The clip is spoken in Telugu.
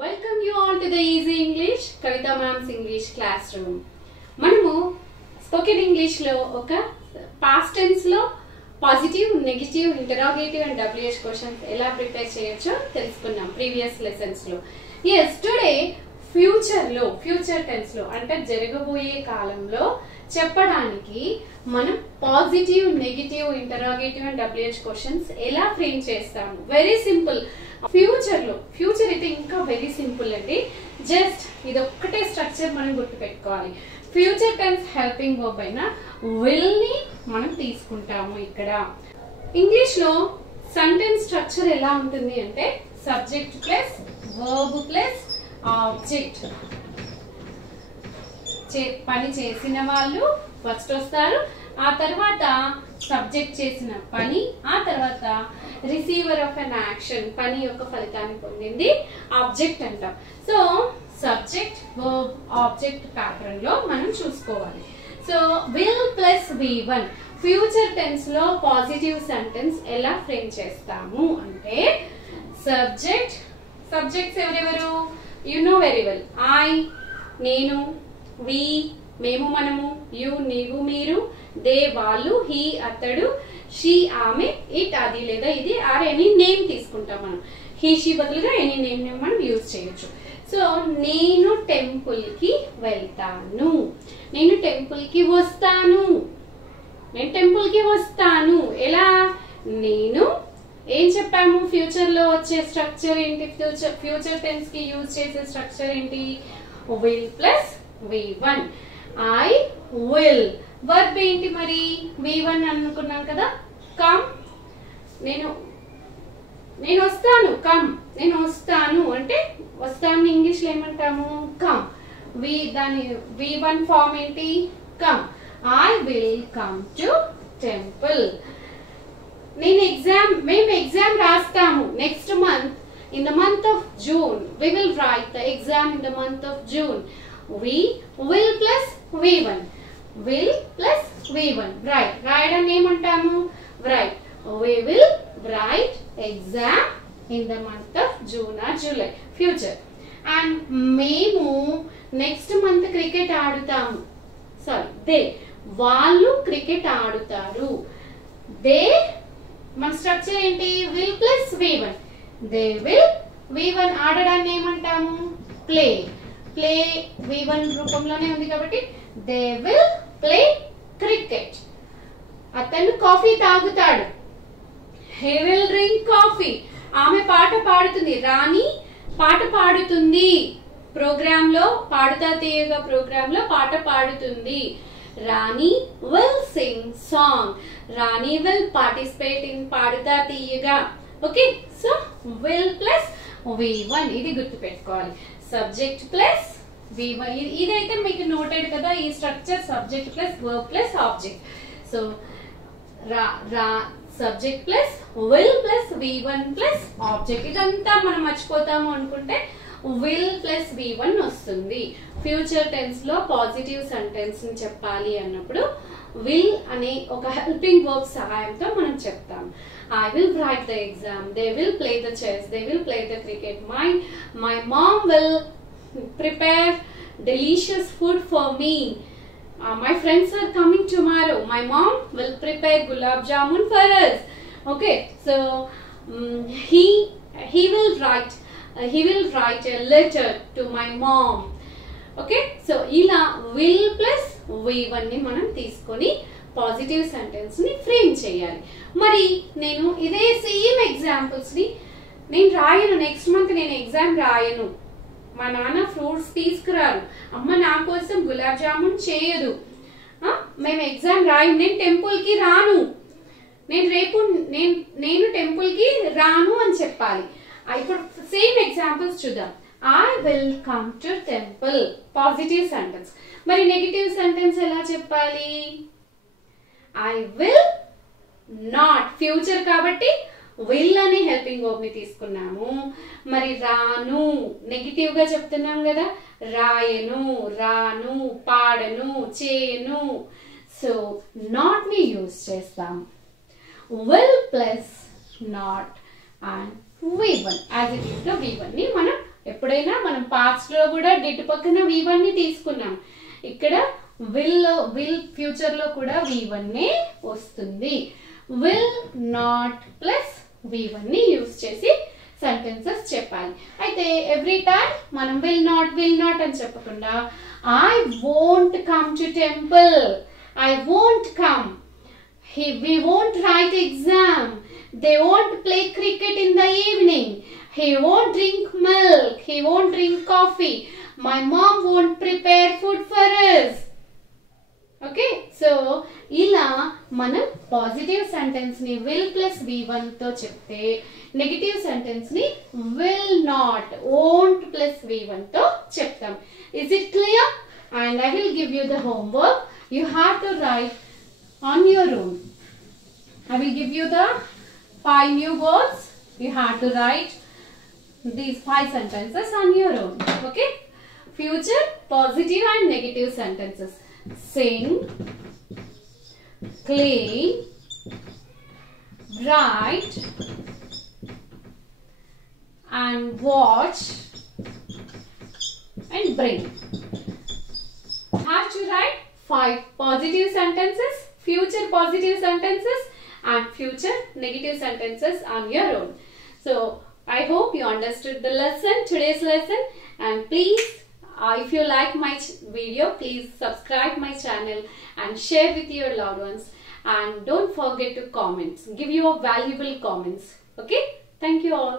Welcome you all to the Easy English, Kavita Ma'am's English Classroom. మనము spoken English లో ఒక past tense లో positive, negative, interrogative and WH questions ఎలా ప్రిపేర్ చేయొచ్చో తెలుసుకున్నాం ప్రీవియస్ లెసన్స్ లో. yes, today ఫ్యూచర్ టెన్స్ లో అంటే జరగబోయే కాలంలో చెప్పడానికి మనం positive, negative, interrogative and WH questions ఎలా ఫ్రేమ్ చేస్తాము. Very simple. ఫ్యూచర్ అయితే ఇంకా వెరీ సింపుల్ అండి. జస్ట్ ఇది ఒక్కటే స్ట్రక్చర్ మనం గుర్తుపెట్టుకోవాలి. ఫ్యూచర్ టెన్స్ హెల్పింగ్ వర్బ్ అయినా విల్ ని మనం తీసుకుంటాము. ఇక్కడ ఇంగ్లీష్ లో సెంటెన్స్ స్ట్రక్చర్ ఎలా ఉంటుంది అంటే subject plus verb plus object. పని చేసిన వాళ్ళు ఫస్ట్ వస్తారు, ఆ తర్వాత సబ్జెక్ట్ చేసిన పని, ఆ తర్వాత రిసీవర్ ఆఫ్ అన్ యాక్షన్ పని యొక్క ఫలితాన్ని పొందింది ఆబ్జెక్ట్ అంటాం. So subject verb object pattern లో మనం చూసుకోవాలి. So will plus V1 future tense లో పాజిటివ్ సెంటెన్స్ ఎలా ఫ్రేమ్ చేస్తాము అంటే సబ్జెక్ట్స్ ఎవరెవరు you know very well. I నేను, వి మేము మనము, యు నీవు మీరు, దే వాళ్ళు, హీ అతడు, షీ ఆమె, ఇట్ అది లేదా ఇది, ఆర్ ఎనీ నేమ్ తీసుకుంటాం మనం. హీ షీ బదులుగా ఎనీ నేమ్ మనం యూజ్ చేయొచ్చు. సో నేను టెంపుల్ కి వెళ్తాను, నేను టెంపుల్ కి వస్తాను. ఎలా? నేను ఏం చెప్పాము? ఫ్యూచర్ లో వచ్చే స్ట్రక్చర్ ఏంటి? ఫ్యూచర్ టెన్స్ కి యూజ్ చేసే స్ట్రక్చర్ ఏంటి? Will plus V1. I will. Verb ఏంటి మరి? V1 అనుకున్నాం కదా. కమ్, నేను వస్తాను. కమ్, నేను వస్తాను అంటే వస్తాను ఇంగ్లీష్ లో ఏమంటాము? కమ్. దాని V1 ఫార్మ్ ఏంటి? Come. I will come to temple. మేము ఎగ్జామ్ రాస్తాము next month. In the month of June, we will write the exam in the month of June. We will plus V1. Will plus V1. Write. Write and name antamu. Write. We will write exam in the month of June or July. Future. And మేము next month cricket ఆడుతాము. They. వాళ్ళు క్రికెట్ ఆడుతారు. They మన స్ట్రక్చర్ ఏంటి? Will plus V1. They will. V1 ఆడడాన్ని ఏమంటాము? ప్లే. V1 రూపంలోనే ఉంది కాబట్టి they will play cricket. అతను కాఫీ తాగుతాడు. He will drink coffee. ఆమె పాట పాడుతుంది. రాణి పాట పాడుతుంది. ప్రోగ్రామ్ లో పాడుతా తీయగా ప్రోగ్రామ్ లో పాట పాడుతుంది. రాణి will sing song. Rani will participate in పాడుతా తీయగా. Okay, so will plus V1 ఇది గుర్తు పెట్టుకోవాలి. సబ్జెక్ట్ ప్లస్ V1 ఇదైతే మీకు నోటెడ్ కదా ఈ structure. Subject plus verb plus object. So subject plus will plus V1 plus object. ఇదంతా మనం మర్చిపోతాము అనుకుంటే will ప్లస్ V1 వస్తుంది. ఫ్యూచర్ టెన్స్ లో పాజిటివ్ సెంటెన్స్ ని చెప్పాలి అన్నప్పుడు will అనే ఒక హెల్పింగ్ వర్బ్ సహాయంతో మనం చెప్తాం. I will write the exam. They will play the chess. They will play the cricket. My mom will prepare delicious food for me. My friends are coming tomorrow. My mom will prepare gulab jamun for us. Okay, so he will write a letter to my mom. Okay, so ఇలా will ప్లస్ V1 ని మనం తీసుకొని పాజిటివ్ సెంటెన్స్ ని ఫ్రేమ్ చేయాలి. మరి నేను ఇదే సేమ్ ఎగ్జాంపుల్స్ ని నేను రాయను. నెక్స్ట్ మంత్ నేను ఎగ్జామ్ రాయను. మా నాన్న ఫ్రూట్స్ తీసుకురారు. అమ్మ నా కోసం గులాబ్ జామున్ చేయదు. మేము ఎగ్జామ్ రాయను. నేను టెంపుల్ కి రాను. నేను టెంపుల్ కి రాను అని చెప్పాలి. ఇప్పుడు సేమ్ ఎగ్జాంపుల్స్ చూద్దాం. I will come to temple. Positive sentence. మరి నెగటివ్ సెంటెన్స్ ఎలా చెప్పాలి? I will not. ఫ్యూచర్ కాబట్టి will అని హెల్పింగ్ వర్బ్ ని తీసుకున్నాము. మరి రాను నెగటివ్ గా చెప్తున్నాం కదా. రాను, పాడను, చేయను. సో నాట్ ని యూజ్ చేస్తాం. will plus not and V1 as it is the V1 ని మనం ఎప్పుడైనా మనం పాస్ట్ లో కూడా did పక్కన v1 ని తీసుకున్నాం. ఇక్కడ will ఫ్యూచర్ లో కూడా v1 నే వస్తుంది. will not ప్లస్ v1 ని యూజ్ చేసి సెంటెన్సెస్ చెప్పాలి. అయితే ఎవ్రీ టైం మనం will not అని చెప్పకుండా I won't come to temple. I won't come. We won't write exam. They won't play cricket in the evening. He won't drink milk. He won't drink coffee. My mom won't prepare food for us. Okay, so ఇలా మనం పాజిటివ్ సెంటెన్స్ ని will plus v1 తో చెప్తే నెగటివ్ సెంటెన్స్ ని will not, won't plus v1 తో చెప్తాం. Is it clear? And I will give you the homework. You have to write on your own. I will give you the 5 new words. You have to write these 5 sentences on your own. Okay? Future, positive and negative sentences. Sing, clean, write, and watch, and bring. You have to write 5 positive sentences, future positive sentences, and future negative sentences on your own. So I hope you understood the lesson, today's lesson, and please if you like my video, please subscribe my channel and share with your loved ones, and don't forget to comment, give your valuable comments. Okay, thank you all.